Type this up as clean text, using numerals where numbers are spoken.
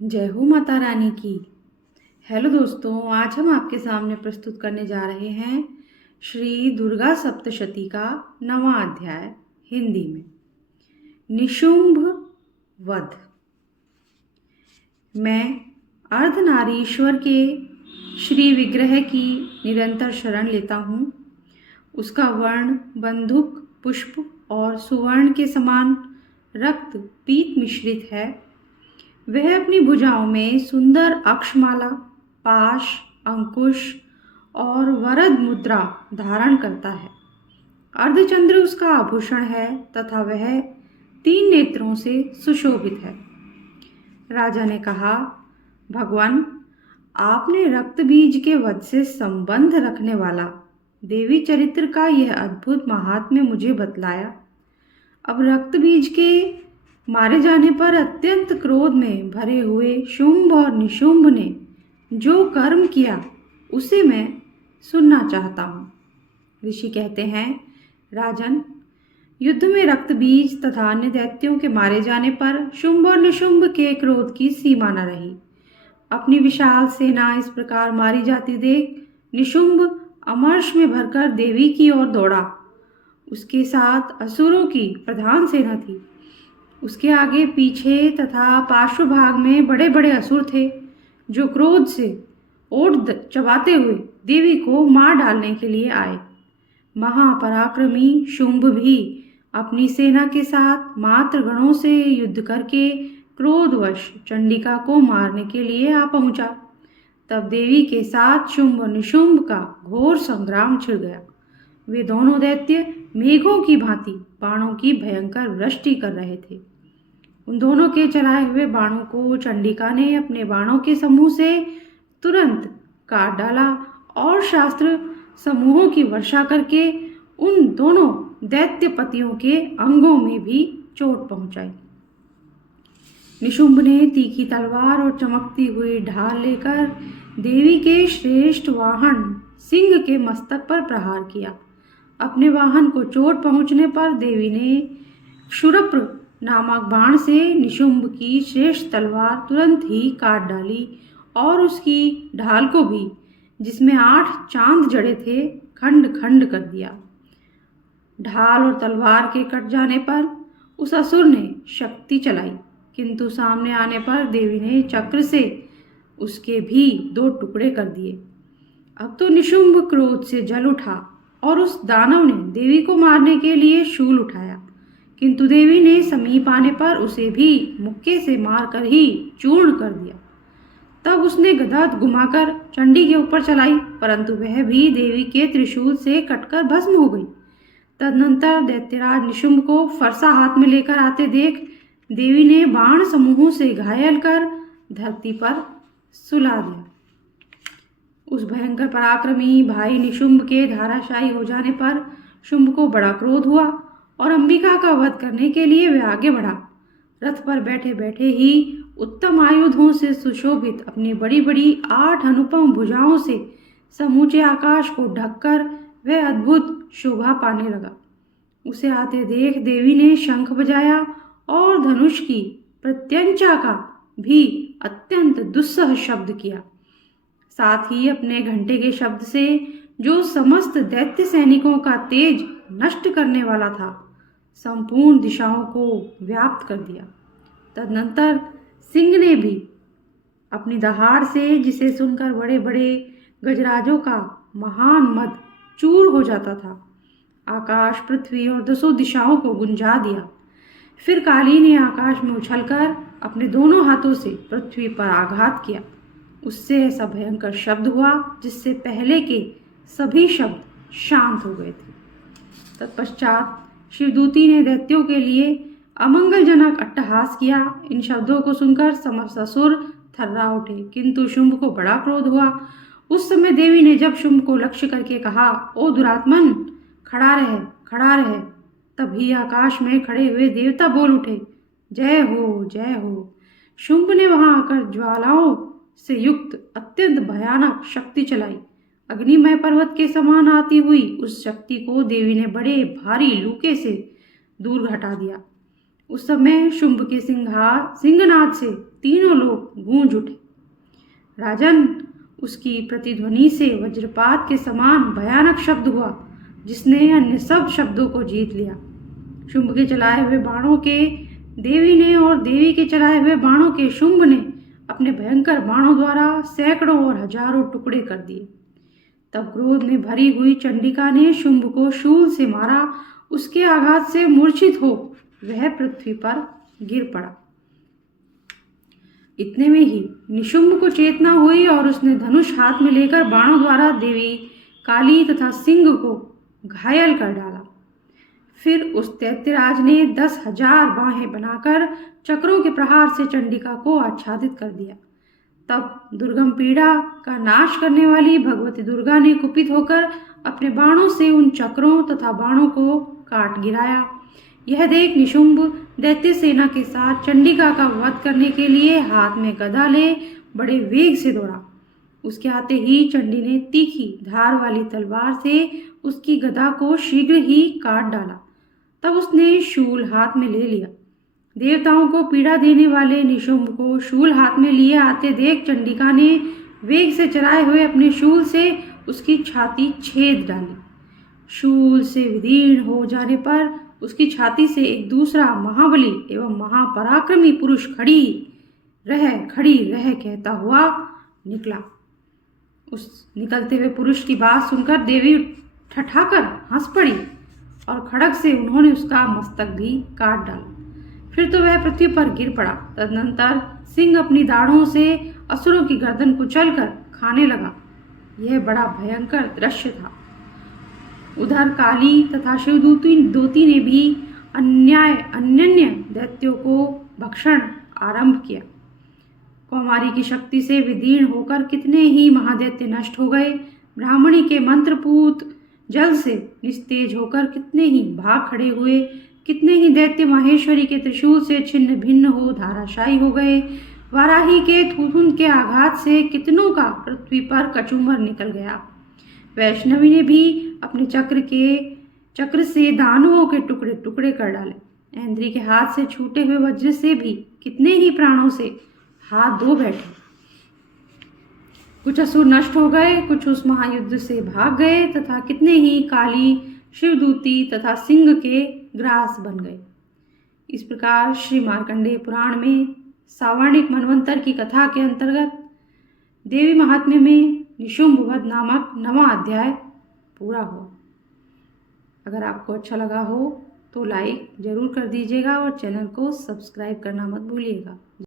जय हो माता रानी की। हेलो दोस्तों, आज हम आपके सामने प्रस्तुत करने जा रहे हैं श्री दुर्गा सप्तशती का 9वां अध्याय हिंदी में। निशुंभ वध। मैं अर्धनारीश्वर के श्री विग्रह की निरंतर शरण लेता हूँ। उसका वर्ण बंदूक पुष्प और सुवर्ण के समान रक्त पीत मिश्रित है। वह अपनी भुजाओं में सुंदर अक्षमाला, पाश, अंकुश और वरद मुद्रा धारण करता है। अर्धचंद्र उसका आभूषण है तथा वह 3 नेत्रों से सुशोभित है। राजा ने कहा, भगवान, आपने रक्त बीज के वध से संबंध रखने वाला देवी चरित्र का यह अद्भुत महात्म्य मुझे बतलाया। अब रक्त बीज के मारे जाने पर अत्यंत क्रोध में भरे हुए शुंभ और निशुंभ ने जो कर्म किया उसे मैं सुनना चाहता हूँ। ऋषि कहते हैं, राजन, युद्ध में रक्त बीज तथा अन्य दैत्यों के मारे जाने पर शुंभ और निशुंभ के क्रोध की सीमा न रही। अपनी विशाल सेना इस प्रकार मारी जाती देख निशुंभ अमर्ष में भरकर देवी की ओर दौड़ा। उसके साथ असुरों की प्रधान सेना थी। उसके आगे पीछे तथा पार्श्व भाग में बड़े बड़े असुर थे, जो क्रोध से ओठ चबाते हुए देवी को मार डालने के लिए आए। महापराक्रमी शुंभ भी अपनी सेना के साथ मात्र गणों से युद्ध करके क्रोधवश चंडिका को मारने के लिए आ पहुंचा। तब देवी के साथ शुंभ और निशुंभ का घोर संग्राम छिड़ गया। वे दोनों दैत्य मेघों की भांति बाणों की भयंकर वृष्टि कर रहे थे। उन दोनों के चलाए हुए बाणों को चंडिका ने अपने बाणों के समूह से तुरंत काट डाला और शास्त्र समूहों की वर्षा करके उन दोनों दैत्यपतियों के अंगों में भी चोट पहुंचाई। निशुंभ ने तीखी तलवार और चमकती हुई ढाल लेकर देवी के श्रेष्ठ वाहन सिंह के मस्तक पर प्रहार किया। अपने वाहन को चोट पहुंचने पर देवी ने क्षुरप्र नामक बाण से निशुंभ की श्रेष्ठ तलवार तुरंत ही काट डाली और उसकी ढाल को भी, जिसमें 8 चांद जड़े थे, खंड खंड कर दिया। ढाल और तलवार के कट जाने पर उस असुर ने शक्ति चलाई, किंतु सामने आने पर देवी ने चक्र से उसके भी 2 टुकड़े कर दिए। अब तो निशुंभ क्रोध से जल उठा और उस दानव ने देवी को मारने के लिए शूल उठाया, किंतु देवी ने समीप आने पर उसे भी मुक्के से मारकर ही चूर्ण कर दिया। तब उसने गदा घुमाकर चंडी के ऊपर चलाई, परंतु वह भी देवी के त्रिशूल से कटकर भस्म हो गई। तदनंतर दैत्यराज निशुंभ को फरसा हाथ में लेकर आते देख देवी ने बाण समूहों से घायल कर धरती पर सुला दिया। उस भयंकर पराक्रमी भाई निशुंभ के धराशायी हो जाने पर शुंभ को बड़ा क्रोध हुआ और अंबिका का वध करने के लिए वह आगे बढ़ा। रथ पर बैठे बैठे ही उत्तम आयुधों से सुशोभित अपनी बड़ी बड़ी 8 अनुपम भुजाओं से समूचे आकाश को ढककर वह अद्भुत शोभा पाने लगा। उसे आते देख देवी ने शंख बजाया और धनुष की प्रत्यंचा का भी अत्यंत दुस्सह शब्द किया। साथ ही अपने घंटे के शब्द से जो समस्त दैत्य सैनिकों का तेज नष्ट करने वाला था, संपूर्ण दिशाओं को व्याप्त कर दिया। तदनंतर सिंह ने भी अपनी दहाड़ से, जिसे सुनकर बड़े बड़े गजराजों का महान मद चूर हो जाता था, आकाश, पृथ्वी और 10 दिशाओं को गुंजा दिया। फिर काली ने आकाश में उछलकर अपने दोनों हाथों से पृथ्वी पर आघात किया। उससे ऐसा भयंकर शब्द हुआ जिससे पहले के सभी शब्द शांत हो गए थे। तत्पश्चात शिवदूती ने दैत्यों के लिए अमंगलजनक अट्टहास किया। इन शब्दों को सुनकर समस्त असुर थर्रा उठे, किंतु शुंभ को बड़ा क्रोध हुआ। उस समय देवी ने जब शुंभ को लक्ष्य करके कहा, ओ दुरात्मन, खड़ा रहे, खड़ा रहे, तभी आकाश में खड़े हुए देवता बोल उठे, जय हो, जय हो। शुंभ ने वहां आकर ज्वालाओं से युक्त अत्यंत भयानक शक्ति चलाई। अग्निमय पर्वत के समान आती हुई उस शक्ति को देवी ने बड़े भारी लूके से दूर हटा दिया। उस समय शुंभ के सिंहनाद से तीनों लोग गूंज उठे। राजन, उसकी प्रतिध्वनि से वज्रपात के समान भयानक शब्द हुआ जिसने अन्य सब शब्दों को जीत लिया। शुंभ के चलाए हुए बाणों के देवी ने और देवी के चलाए हुए बाणों के शुंभ ने अपने भयंकर बाणों द्वारा सैकड़ों और हजारों टुकड़े कर दिए। तब क्रोध में भरी हुई चंडिका ने शुंभ को शूल से मारा। उसके आघात से मूर्छित हो वह पृथ्वी पर गिर पड़ा। इतने में ही निशुंभ को चेतना हुई और उसने धनुष हाथ में लेकर बाणों द्वारा देवी काली तथा सिंह को घायल कर डाला। फिर उस दैत्यराज ने 10,000 बाहें बनाकर चक्रों के प्रहार से चंडिका को आच्छादित कर दिया। तब दुर्गम पीड़ा का नाश करने वाली भगवती दुर्गा ने कुपित होकर अपने बाणों से उन चक्रों तथा बाणों को काट गिराया। यह देख निशुंभ दैत्य सेना के साथ चंडिका का वध करने के लिए हाथ में गदा ले बड़े वेग से दौड़ा। उसके आते ही चंडी ने तीखी धार वाली तलवार से उसकी गदा को शीघ्र ही काट डाला। तब उसने शूल हाथ में ले लिया। देवताओं को पीड़ा देने वाले निशुंभ को शूल हाथ में लिए आते देख चंडिका ने वेग से चलाए हुए अपने शूल से उसकी छाती छेद डाली। शूल से विदीर्ण हो जाने पर उसकी छाती से एक दूसरा महाबली एवं महापराक्रमी पुरुष खड़ी रह कहता हुआ निकला। उस निकलते हुए पुरुष की बात सुनकर देवी ठठाकर हंस पड़ी और खड़ग से उन्होंने उसका मस्तक भी काट डाला। फिर तो वह पृथ्वी पर गिर पड़ा। तदनंतर सिंह अपनी दाढ़ों से असुरों की गर्दन कुचलकर खाने लगा। यह बड़ा भयंकर दृश्य था। उधर काली तथा शिवदूती ने भी अन्य दैत्यों को भक्षण आरंभ किया। कौमारी की शक्ति से विदीर्ण होकर कितने ही महादैत्य नष्ट हो गए। ब्राह्मणी के मंत्रपूत जल से निस्तेज होकर कितने ही भाग खड़े हुए। कितने ही दैत्य माहेश्वरी के त्रिशूल से छिन्न भिन्न हो धाराशायी हो गए। वाराही के थूथुन के आघात से कितनों का पृथ्वी पर कचूमर निकल गया। वैष्णवी ने भी अपने चक्र से दानवों के टुकड़े टुकड़े कर डाले। ऐन्द्री के हाथ से छूटे हुए वज्र से भी कितने ही प्राणों से हाथ धो बैठे। कुछ असुर नष्ट हो गए, कुछ उस महायुद्ध से भाग गए तथा कितने ही काली शिवदूती तथा सिंह के ग्रास बन गए। इस प्रकार श्री मार्कंडेय पुराण में सावर्णिक मनवंतर की कथा के अंतर्गत देवी महात्म्य में निशुंभ वध नामक 9वां अध्याय पूरा हुआ। अगर आपको अच्छा लगा हो तो लाइक जरूर कर दीजिएगा और चैनल को सब्सक्राइब करना मत भूलिएगा।